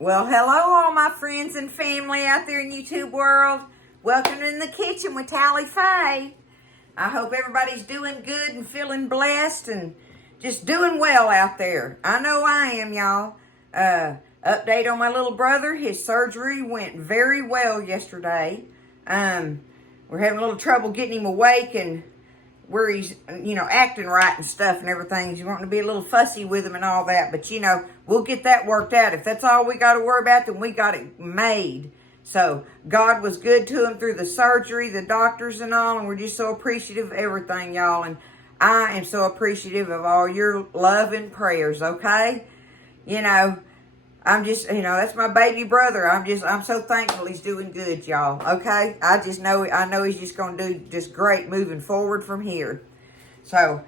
Well, hello all my friends and family out there in YouTube world. Welcome in the kitchen with Tally Faye. I hope everybody's doing good and feeling blessed and just doing well out there. I know I am, y'all. Update on my little brother. His surgery went very well yesterday. We're having a little trouble getting him awake and where he's, acting right and stuff and everything. He's wanting to be a little fussy with him and all that. But, we'll get that worked out. If that's all we got to worry about, then we got it made. So, God was good to him through the surgery, the doctors and all. And we're just so appreciative of everything, y'all. And I am so appreciative of all your love and prayers, okay? I'm just, that's my baby brother. I'm so thankful he's doing good, y'all. Okay? I know he's just going to do just great moving forward from here. So,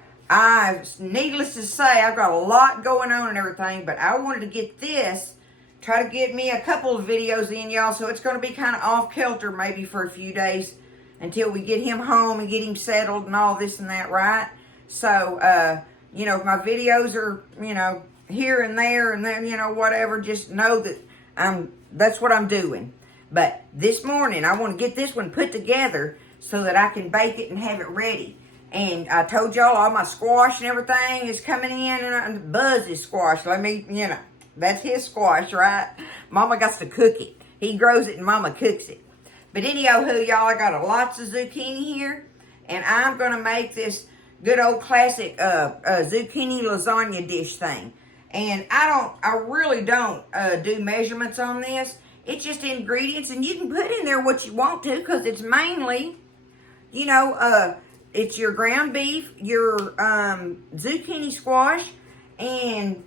needless to say, I've got a lot going on and everything, but I wanted to get this, try to get me a couple of videos in, y'all, so it's going to be kind of off-kilter maybe for a few days until we get him home and get him settled and all this and that, right? So, if my videos are, here and there and then, whatever, just know that that's what I'm doing. But this morning, I want to get this one put together so that I can bake it and have it ready. And I told y'all all my squash and everything is coming in, and Buzz is squash. That's his squash, right? Mama got to cook it. He grows it and Mama cooks it. But anyhow, y'all, I got lots of zucchini here, and I'm going to make this good old classic zucchini lasagna dish thing. And I really don't do measurements on this. It's just ingredients, and you can put in there what you want to, because it's mainly, it's your ground beef, your zucchini squash, and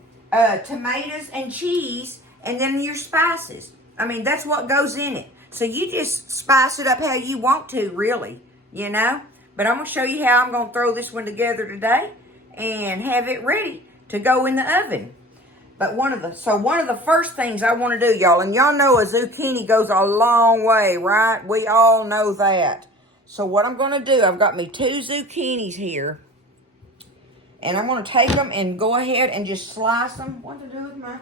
tomatoes and cheese, and then your spices. I mean, that's what goes in it. So you just spice it up how you want to, really, But I'm going to show you how I'm going to throw this one together today and have it ready to go in the oven. But one of the first things I want to do, y'all, and y'all know a zucchini goes a long way, right? We all know that. So what I'm going to do, I've got me 2 zucchinis here. And I'm going to take them and go ahead and just slice them. What to do with my...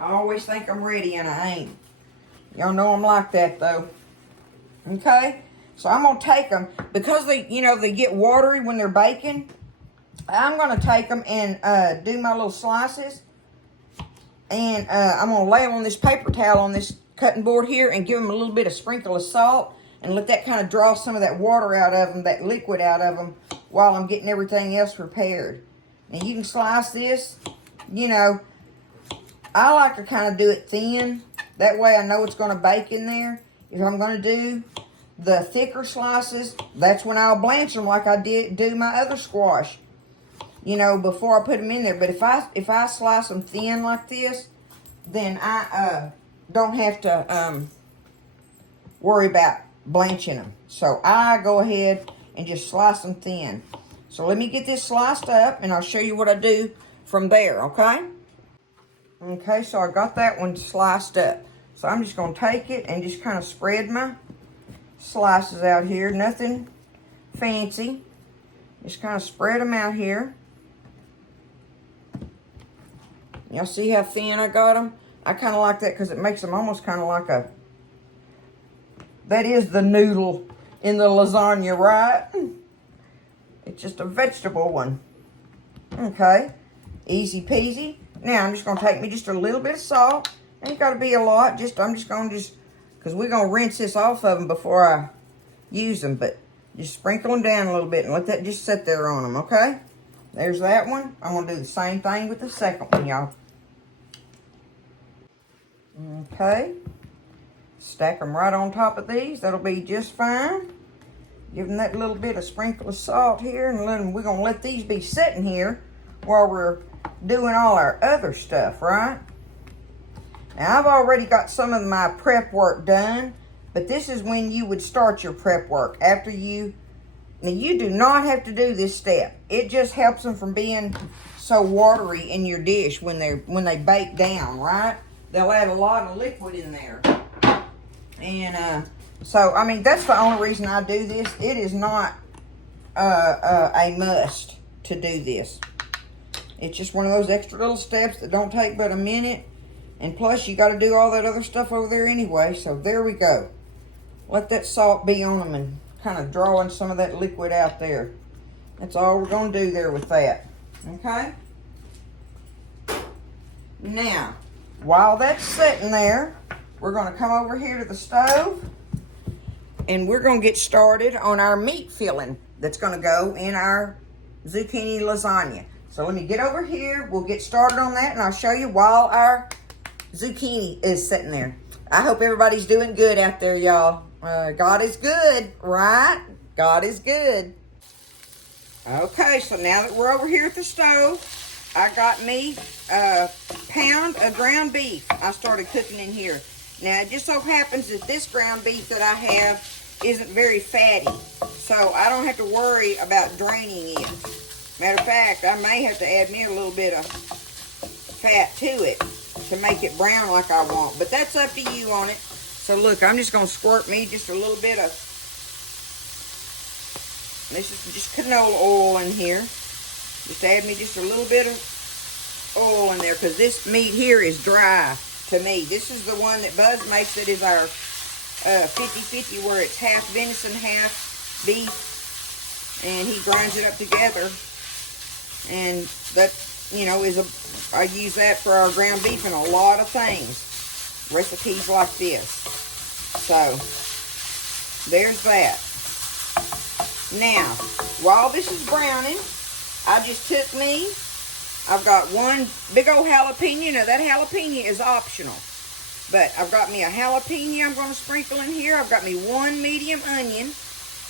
I always think I'm ready and I ain't. Y'all know I'm like that though. Okay? So I'm going to take them, because they get watery when they're baking. I'm going to take them and do my little slices. And I'm going to lay them on this paper towel on this cutting board here and give them a little bit of sprinkle of salt and let that kind of draw some of that water out of them, that liquid out of them, while I'm getting everything else prepared. And you can slice this, I like to kind of do it thin. That way I know it's going to bake in there. If I'm going to do the thicker slices, that's when I'll blanch them like I do my other squash, before I put them in there. But if I slice them thin like this, then I don't have to worry about blanching them. So I go ahead and just slice them thin. So let me get this sliced up, and I'll show you what I do from there, okay? Okay, so I got that one sliced up. So I'm just going to take it and just kind of spread my slices out here. Nothing fancy. Just kind of spread them out here. Y'all see how thin I got them? I kind of like that because it makes them almost kind of like that is the noodle in the lasagna, right? It's just a vegetable one. Okay, easy peasy. Now I'm just going to take me just a little bit of salt. Ain't got to be a lot. I'm just going to because we're going to rinse this off of them before I use them. But just sprinkle them down a little bit and let that just sit there on them, okay? There's that one. I'm going to do the same thing with the second one, y'all. Okay. Stack them right on top of these. That'll be just fine. Give them that little bit of sprinkle of salt here. And we're going to let these be sitting here while we're doing all our other stuff, right? Now, I've already got some of my prep work done, but this is when you would start your prep work. Now, you do not have to do this step. It just helps them from being so watery in your dish when they bake down, right? They'll add a lot of liquid in there. And so, I mean, that's the only reason I do this. It is not a must to do this. It's just one of those extra little steps that don't take but a minute. And plus, you got to do all that other stuff over there anyway. So there we go. Let that salt be on them and kind of drawing some of that liquid out there. That's all we're going to do there with that. Okay? Now, while that's sitting there, we're going to come over here to the stove. And we're going to get started on our meat filling that's going to go in our zucchini lasagna. So let me get over here. We'll get started on that, and I'll show you while our zucchini is sitting there. I hope everybody's doing good out there, y'all. God is good, right? God is good. Okay, so now that we're over here at the stove, I got me a pound of ground beef I started cooking in here. Now, it just so happens that this ground beef that I have isn't very fatty, so I don't have to worry about draining it. Matter of fact, I may have to add me a little bit of fat to it to make it brown like I want, but that's up to you on it. So look, I'm just going to squirt me just a little bit of, this is just canola oil in here. Just add me just a little bit of oil in there, because this meat here is dry to me. This is the one that Buzz makes that is our 50-50, where it's half venison, half beef, and he grinds it up together. And that, you know, I use that for our ground beef in a lot of things. Recipes like this. So, there's that. Now, while this is browning, I just took me, I've got one big old jalapeno. Now, that jalapeno is optional. But I've got me a jalapeno I'm going to sprinkle in here. I've got me one medium onion.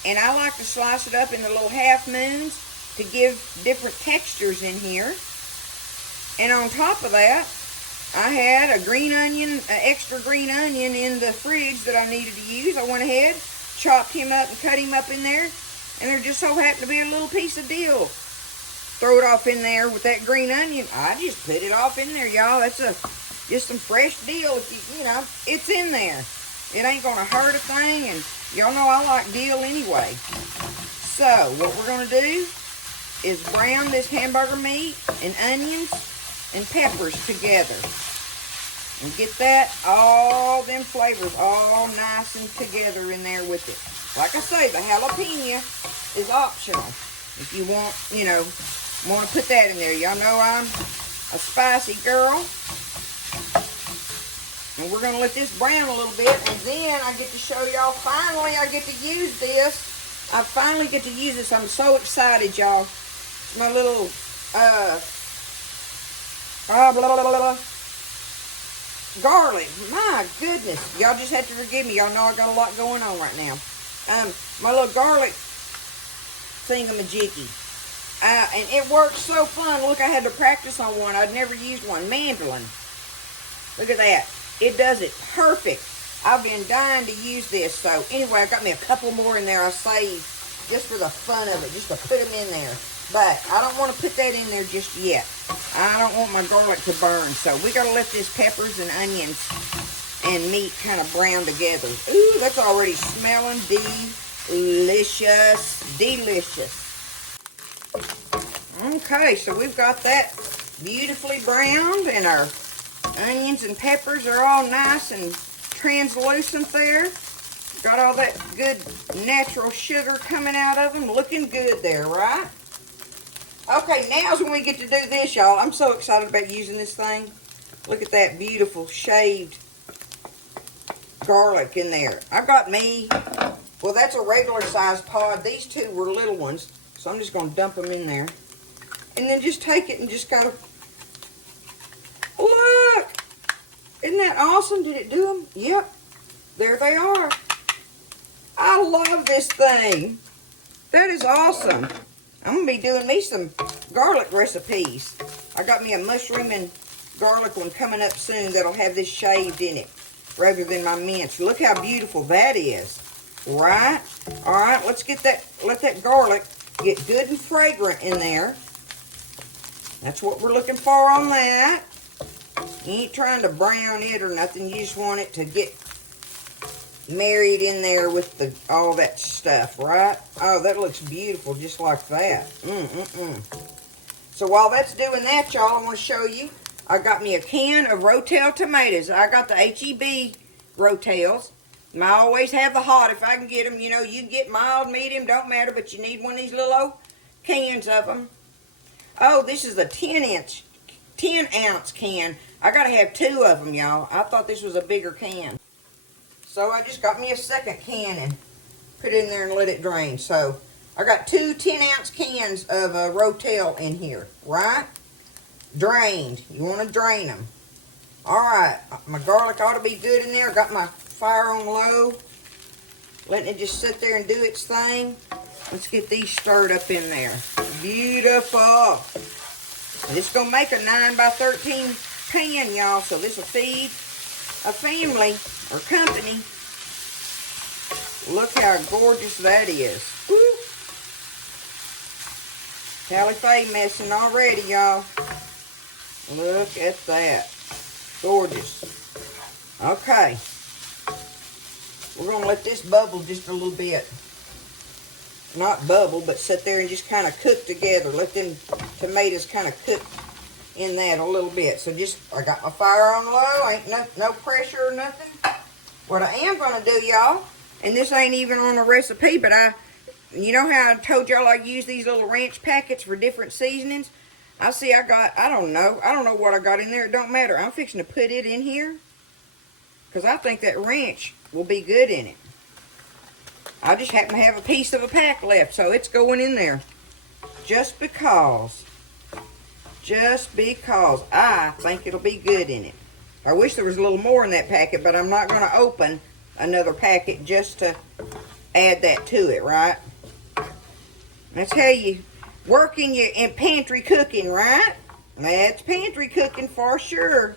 And I like to slice it up into little half moons to give different textures in here. And on top of that, I had a green onion, an extra green onion in the fridge that I needed to use. I went ahead, chopped him up and cut him up in there. And there just so happened to be a little piece of dill. Throw it off in there with that green onion. I just put it off in there, y'all. That's just some fresh dill. If you know, it's in there. It ain't going to hurt a thing. And y'all know I like dill anyway. So, what we're going to do is brown this hamburger meat and onions and peppers together. And get that, all them flavors all nice and together in there with it. Like I say, the jalapeno is optional. If you want, you know, want to put that in there. Y'all know I'm a spicy girl. And we're going to let this brown a little bit. And then I get to show y'all, finally I get to use this. I finally get to use this. I'm so excited, y'all. It's my little, garlic. My goodness. Y'all just have to forgive me. Y'all know I got a lot going on right now. My little garlic thingamajiggy. And it works so fun. Look, I had to practice on one. I'd never used one. Mandolin. Look at that. It does it perfect. I've been dying to use this. So, anyway, I got me a couple more in there I saved just for the fun of it, just to put them in there. But I don't want to put that in there just yet. I don't want my garlic to burn. So, we got to let this peppers and onions and meat kind of brown together. Ooh, that's already smelling delicious. Delicious. Okay, so we've got that beautifully browned, and our onions and peppers are all nice and translucent there. Got all that good natural sugar coming out of them. Looking good there, right? Okay, now's when we get to do this, y'all. I'm so excited about using this thing. Look at that beautiful shaved garlic in there. I got me, well, that's a regular size pod. These two were little ones, so I'm just going to dump them in there. And then just take it and just kind of, look! Isn't that awesome? Did it do them? Yep. There they are. I love this thing. That is awesome. I'm going to be doing me some garlic recipes. I got me a mushroom and garlic one coming up soon that'll have this shaved in it rather than my mince. Look how beautiful that is. Right? Alright, let's get that, let that garlic get good and fragrant in there. That's what we're looking for on that. You ain't trying to brown it or nothing. You just want it to get married in there with all that stuff, right? Oh, that looks beautiful just like that. So while that's doing that, y'all, I want to show you, I got me a can of Rotel tomatoes. I got the H-E-B Rotels. I always have the hot if I can get them. You know, you can get mild, medium, don't matter, but you need one of these little old cans of them. Oh, this is a 10-ounce can. I got to have 2 of them, y'all. I thought this was a bigger can. So I just got me a second can and put it in there and let it drain. So I got 2 10-ounce cans of Rotel in here, right? Drained. You want to drain them. All right. My garlic ought to be good in there. I got my fire on low. Letting it just sit there and do its thing. Let's get these stirred up in there. Beautiful. And it's going to make a 9 by 13 pan, y'all. So this will feed a family or company. Look how gorgeous that is. Woo. Tally Faye messing already, y'all. Look at that. Gorgeous. Okay. We're going to let this bubble just a little bit. Not bubble, but sit there and just kind of cook together. Let them tomatoes kind of cook in that a little bit. So just, I got my fire on low. Ain't no pressure or nothing. What I am going to do, y'all, and this ain't even on a recipe, but you know how I told y'all I use these little ranch packets for different seasonings? I don't know what I got in there. It don't matter. I'm fixing to put it in here because I think that ranch will be good in it. I just happen to have a piece of a pack left, so it's going in there. Just because I think it'll be good in it. I wish there was a little more in that packet, but I'm not going to open another packet just to add that to it, right? That's how you work in pantry cooking, right? That's pantry cooking for sure.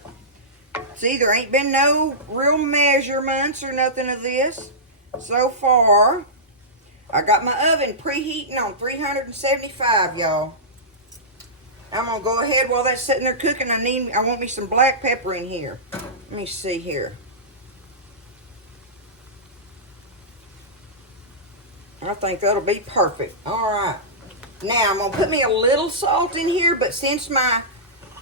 See, there ain't been no real measurements or nothing of this so far. I got my oven preheating on 375, y'all. I'm gonna go ahead while that's sitting there cooking. I want me some black pepper in here. Let me see here. I think that'll be perfect. All right. Now I'm gonna put me a little salt in here, but since my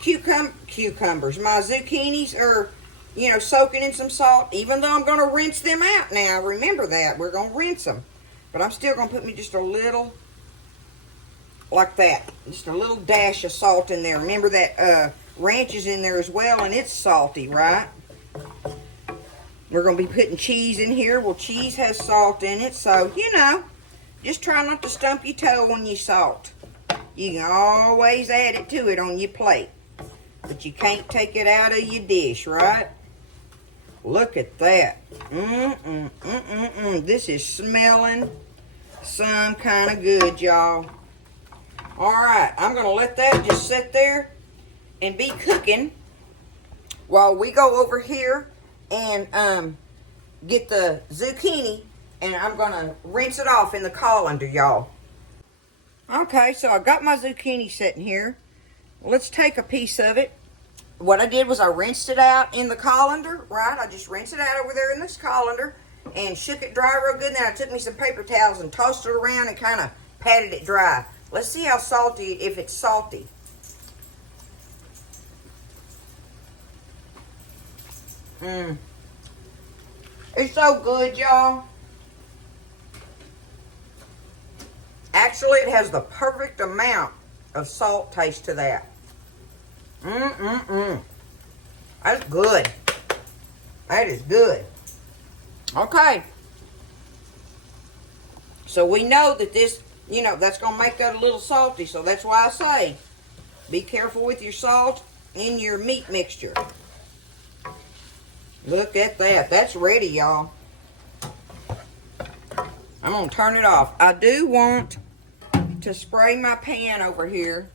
cucumbers, my zucchinis are, you know, soaking in some salt, even though I'm gonna rinse them out now. Remember that, we're gonna rinse them. But I'm still gonna put me just a little, like that. Just a little dash of salt in there. Remember that ranch is in there as well, and it's salty, right? We're gonna be putting cheese in here. Well, cheese has salt in it, so, you know, just try not to stump your toe when you salt. You can always add it to it on your plate, but you can't take it out of your dish, right? Look at that. This is smelling some kind of good, y'all. All right, I'm going to let that just sit there and be cooking while we go over here and get the zucchini, and I'm going to rinse it off in the colander, y'all. Okay, so I got my zucchini sitting here. Let's take a piece of it. What I did was I rinsed it out in the colander, right? I just rinsed it out over there in this colander and shook it dry real good. Then I took me some paper towels and tossed it around and kind of patted it dry. Let's see how salty, if it's salty. It's so good, y'all. Actually, it has the perfect amount of salt taste to that. That's good. That is good. Okay. So we know that this, you know, that's going to make that a little salty. So that's why I say, be careful with your salt in your meat mixture. Look at that. That's ready, y'all. I'm going to turn it off. I do want to spray my pan over here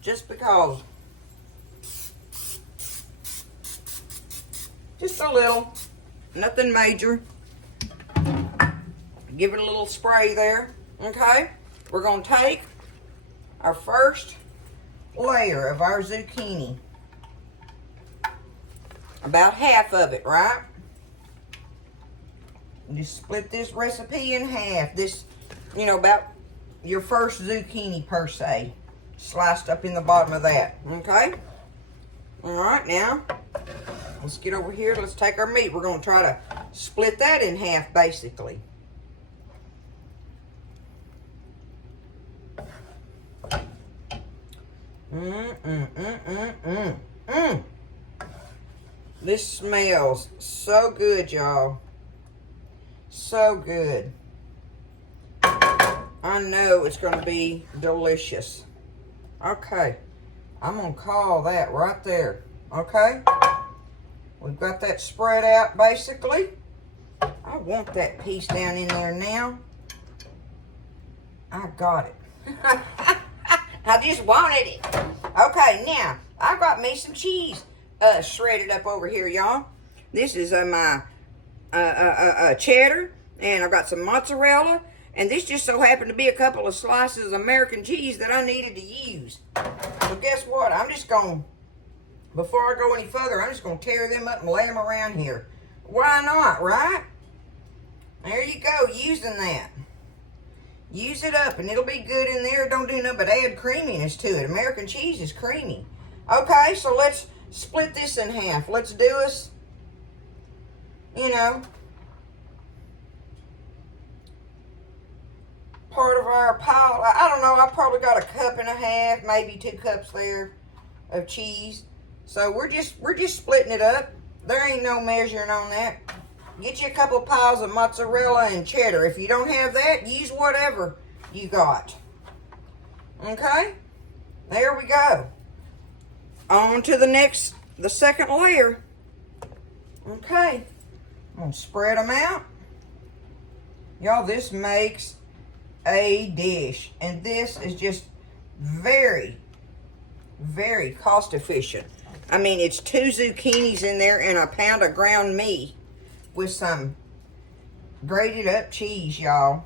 just because. Just a little. Nothing major. Give it a little spray there. Okay? We're going to take our first layer of our zucchini. About half of it, right? Just split this recipe in half. This, you know, about your first zucchini per se. Sliced up in the bottom of that. Okay? Alright, now, let's get over here. Let's take our meat. We're going to try to split that in half, basically. This smells so good, y'all. So good. I know it's going to be delicious. Okay. I'm going to call that right there. Okay? We've got that spread out, basically. I want that piece down in there now. I got it. I just wanted it. Okay, now, I've got me some cheese shredded up over here, y'all. This is my cheddar, and I've got some mozzarella, and this just so happened to be a couple of slices of American cheese that I needed to use. So guess what? I'm just going, before I go any further, I'm just going to tear them up and lay them around here. Why not, right? There you go, using that. Use it up, and it'll be good in there. Don't do nothing but add creaminess to it. American cheese is creamy. Okay, so let's split this in half. Let's do us, you know, part of our pile. I don't know, I probably got 1.5 cups, maybe 2 cups there of cheese. So we're just splitting it up. There ain't no measuring on that. Get you a couple piles of mozzarella and cheddar. If you don't have that, use whatever you got. Okay? There we go. On to the second layer. Okay. I'm going to spread them out. Y'all, this makes a dish. And this is just very, very cost efficient. I mean, it's 2 zucchinis in there and a pound of ground meat with some grated up cheese, y'all.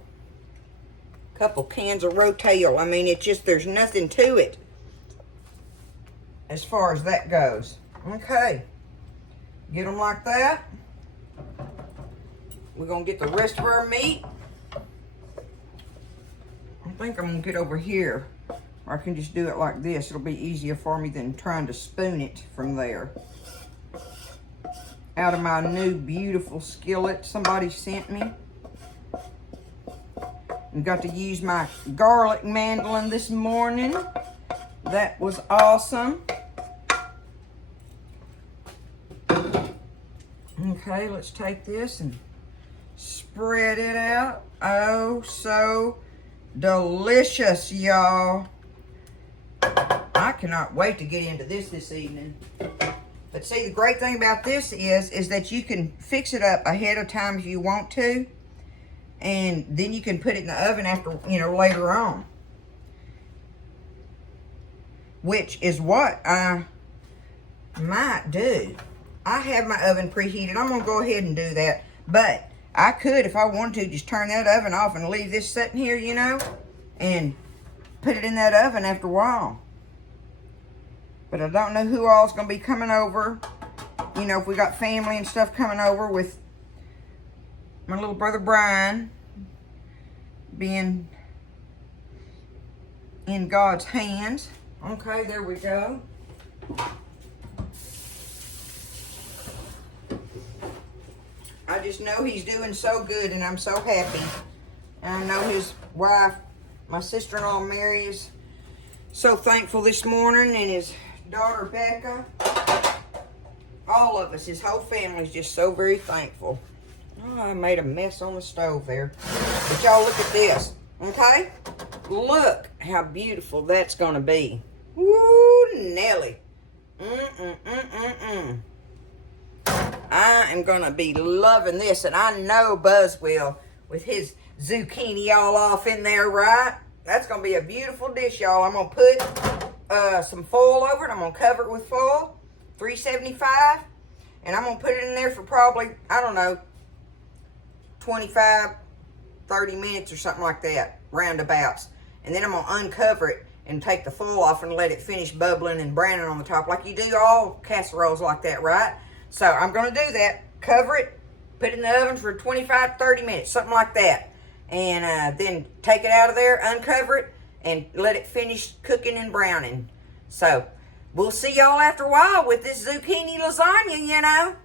Couple cans of Rotel. I mean, it's just, there's nothing to it as far as that goes. Okay. Get them like that. We're going to get the rest of our meat. I think I'm going to get over here. Or I can just do it like this. It'll be easier for me than trying to spoon it from there. Out of my new beautiful skillet somebody sent me. And got to use my garlic mandolin this morning. That was awesome. Okay, let's take this and spread it out. Oh, so delicious, y'all. I cannot wait to get into this evening. But see, the great thing about this is that you can fix it up ahead of time if you want to. And then you can put it in the oven after, you know, later on. Which is what I might do. I have my oven preheated. I'm going to go ahead and do that. But I could, if I wanted to, just turn that oven off and leave this sitting here, you know. And put it in that oven after a while. But I don't know who all's going to be coming over. You know, if we got family and stuff coming over with my little brother Brian being in God's hands. Okay, there we go. I just know he's doing so good and I'm so happy. And I know his wife, my sister-in-law Mary, is so thankful this morning, and his daughter Becca. All of us, his whole family is just so very thankful. Oh, I made a mess on the stove there. But y'all look at this, okay? Look how beautiful that's going to be. Woo, Nelly. I am going to be loving this, and I know Buzz will, with his zucchini all off in there, right? That's going to be a beautiful dish, y'all. I'm going to put some foil over it. I'm going to cover it with foil, $3.75, and I'm going to put it in there for probably, I don't know, 25, 30 minutes or something like that, roundabouts. And then I'm going to uncover it and take the foil off and let it finish bubbling and browning on the top like you do all casseroles like that, right? So I'm going to do that, cover it, Put it in the oven for 25, 30 minutes, something like that. And then take it out of there, uncover it, and let it finish cooking and browning. So, we'll see y'all after a while with this zucchini lasagna, you know.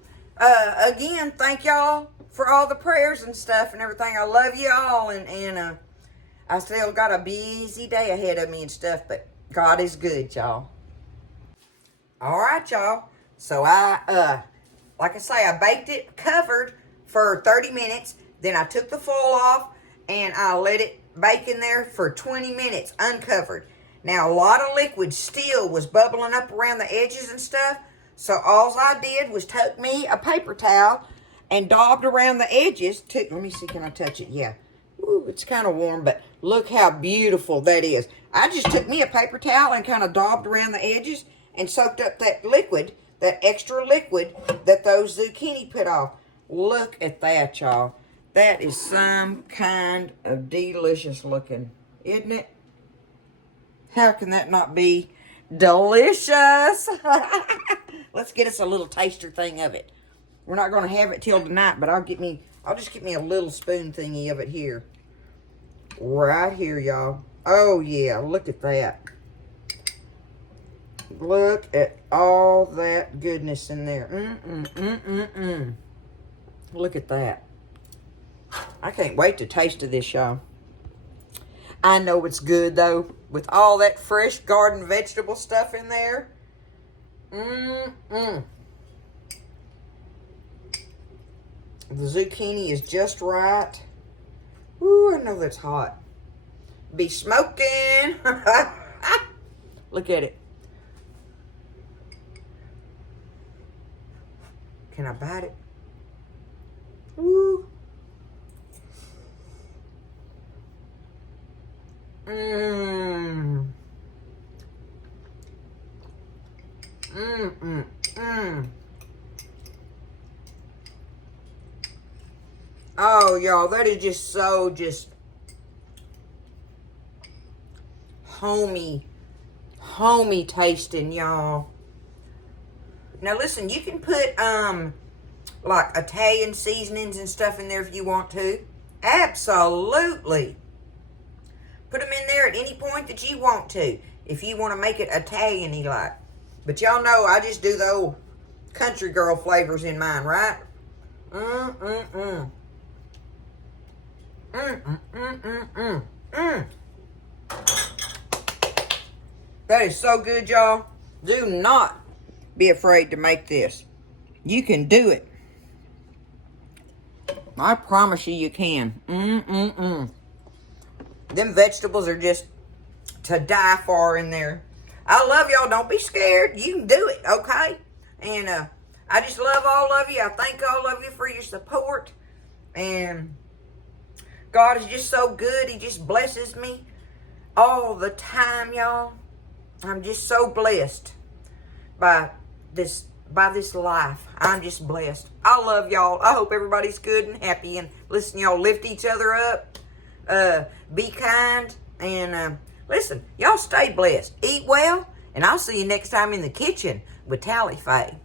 Again, thank y'all for all the prayers and stuff and everything. I love you all, and I still got a busy day ahead of me and stuff, but God is good, y'all. All right, y'all. So like I say, I baked it covered for 30 minutes. Then I took the foil off and I let it bake in there for 20 minutes uncovered. Now, a lot of liquid still was bubbling up around the edges and stuff. So all I did was took me a paper towel and daubed around the edges. Let me see, can I touch it? Yeah. Ooh, it's kind of warm, but look how beautiful that is. I just took me a paper towel and kind of daubed around the edges and soaked up that liquid, that extra liquid that those zucchini put off. Look at that, y'all. That is some kind of delicious looking, isn't it? How can that not be delicious? Let's get us a little taster thing of it. We're not going to have it till tonight, but I'll just get me a little spoon thingy of it here. Right here, y'all. Oh, yeah. Look at that. Look at all that goodness in there. Look at that. I can't wait to taste of this, y'all. I know it's good, though, with all that fresh garden vegetable stuff in there. The zucchini is just right. Ooh, I know that's hot. Be smoking. Look at it. Can I bite it? Ooh. Oh, y'all, that is just so homey tasting, y'all. Now listen, you can put like Italian seasonings and stuff in there if you want to. Absolutely. Put them in there at any point that you want to, if you want to make it Italian-y like. But y'all know I just do the old country girl flavors in mine, right? That is so good, y'all. Do not be afraid to make this. You can do it. I promise you can. Them vegetables are just to die for in there. I love y'all. Don't be scared. You can do it, okay? And I just love all of you. I thank all of you for your support. And God is just so good. He just blesses me all the time, y'all. I'm just so blessed by this life. I'm just blessed. I love y'all. I hope everybody's good and happy. And listen, y'all lift each other up. Be kind. And listen, y'all stay blessed. Eat well. And I'll see you next time in the kitchen with Tally Faye.